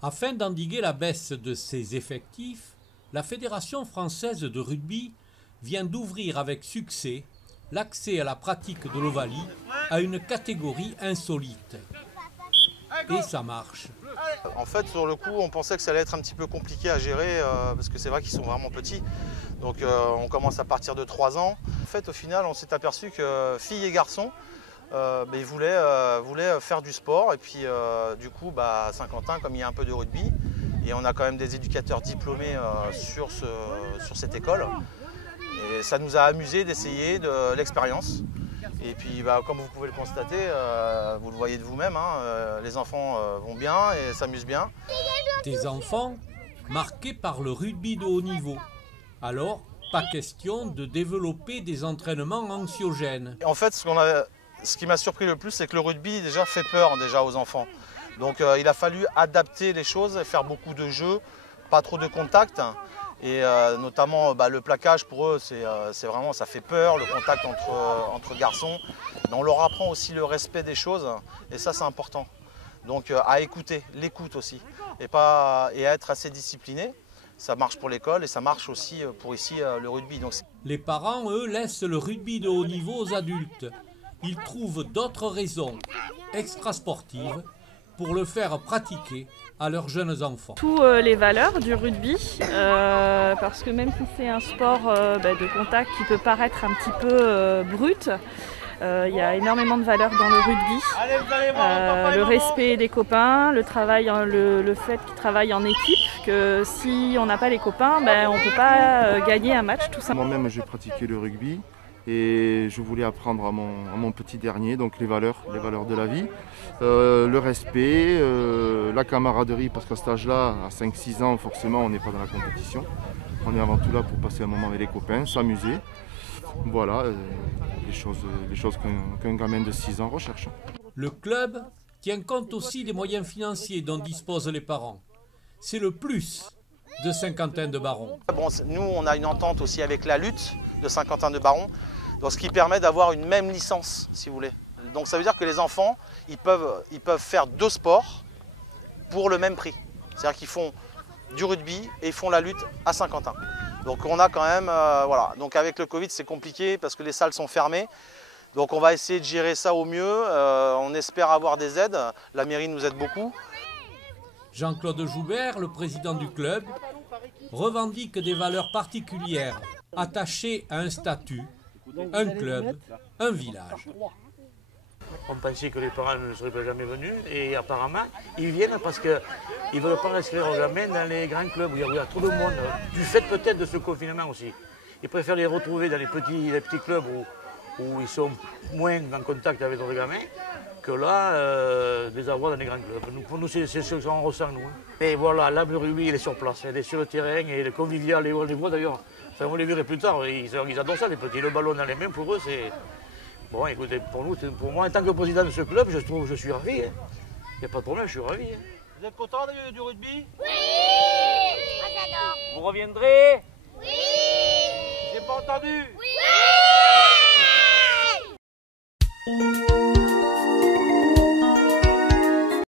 Afin d'endiguer la baisse de ses effectifs, la Fédération française de rugby vient d'ouvrir avec succès l'accès à la pratique de l'ovalie à une catégorie insolite. Et ça marche. En fait, sur le coup, on pensait que ça allait être un petit peu compliqué à gérer parce que c'est vrai qu'ils sont vraiment petits. Donc on commence à partir de 3 ans. En fait, au final, on s'est aperçu que filles et garçons, ils voulaient faire du sport. Et puis du coup, à Saint-Quentin, comme il y a un peu de rugby, et on a quand même des éducateurs diplômés sur cette école. Et ça nous a amusé d'essayer de l'expérience. Et puis comme vous pouvez le constater, vous le voyez de vous-même, les enfants vont bien et s'amusent bien. Des enfants marqués par le rugby de haut niveau. Alors, pas question de développer des entraînements anxiogènes. En fait, ce qui m'a surpris le plus, c'est que le rugby déjà fait peur aux enfants. Donc il a fallu adapter les choses, faire beaucoup de jeux, pas trop de contact. Et notamment le plaquage pour eux, c'est vraiment, ça fait peur, le contact entre garçons. Mais on leur apprend aussi le respect des choses et ça c'est important. Donc à écouter, l'écoute aussi et à être assez discipliné. Ça marche pour l'école et ça marche aussi pour ici le rugby. Donc, les parents, eux, laissent le rugby de haut niveau aux adultes. Ils trouvent d'autres raisons extrasportives pour le faire pratiquer à leurs jeunes enfants. Toutes les valeurs du rugby, parce que même si c'est un sport de contact qui peut paraître un petit peu brut, il y a énormément de valeurs dans le rugby. Le respect des copains, le fait qu'ils travaillent en équipe, que si on n'a pas les copains, on ne peut pas gagner un match tout simplement. Moi-même j'ai pratiqué le rugby. Et je voulais apprendre à mon petit dernier, donc les valeurs de la vie, le respect, la camaraderie, parce qu'à cet âge-là, à 5-6 ans, forcément, on n'est pas dans la compétition. On est avant tout là pour passer un moment avec les copains, s'amuser. Voilà, les choses qu'un gamin de 6 ans recherche. Le club tient compte aussi des moyens financiers dont disposent les parents. C'est le plus de Saint-Quentin-de-Baron. Nous, on a une entente aussi avec la lutte de Saint-Quentin-de-Baron, donc ce qui permet d'avoir une même licence, si vous voulez. Donc ça veut dire que les enfants, ils peuvent faire 2 sports pour le même prix. C'est-à-dire qu'ils font du rugby et ils font la lutte à Saint-Quentin. Donc on a quand même, voilà. Donc avec le Covid, c'est compliqué parce que les salles sont fermées. Donc on va essayer de gérer ça au mieux. On espère avoir des aides. La mairie nous aide beaucoup. Jean-Claude Joubert, le président du club, revendique des valeurs particulières attachées à un statut, un club, un village. On pensait que les parents ne seraient jamais venus et apparemment ils viennent parce qu'ils ne veulent pas inscrire leurs gamins dans les grands clubs où il y a trop de monde. Du fait peut-être de ce confinement aussi. Ils préfèrent les retrouver dans les petits clubs où ils sont moins en contact avec leurs gamins que là, les avoir dans les grands clubs. Pour nous, c'est ce qu'on ressent, nous. Et voilà, là, le rugby, il est sur place, il est sur le terrain, et le convivial, on les voit d'ailleurs. Enfin, on les verrait plus tard, ils adorent ça, les petits. Le ballon dans les mains, pour eux, c'est... Bon, écoutez, pour moi, en tant que président de ce club, je suis ravi. Il n'y a pas de problème, je suis ravi. Vous êtes content du rugby? Oui! Moi, j'adore. Vous reviendrez? Oui! J'ai pas entendu? Oui!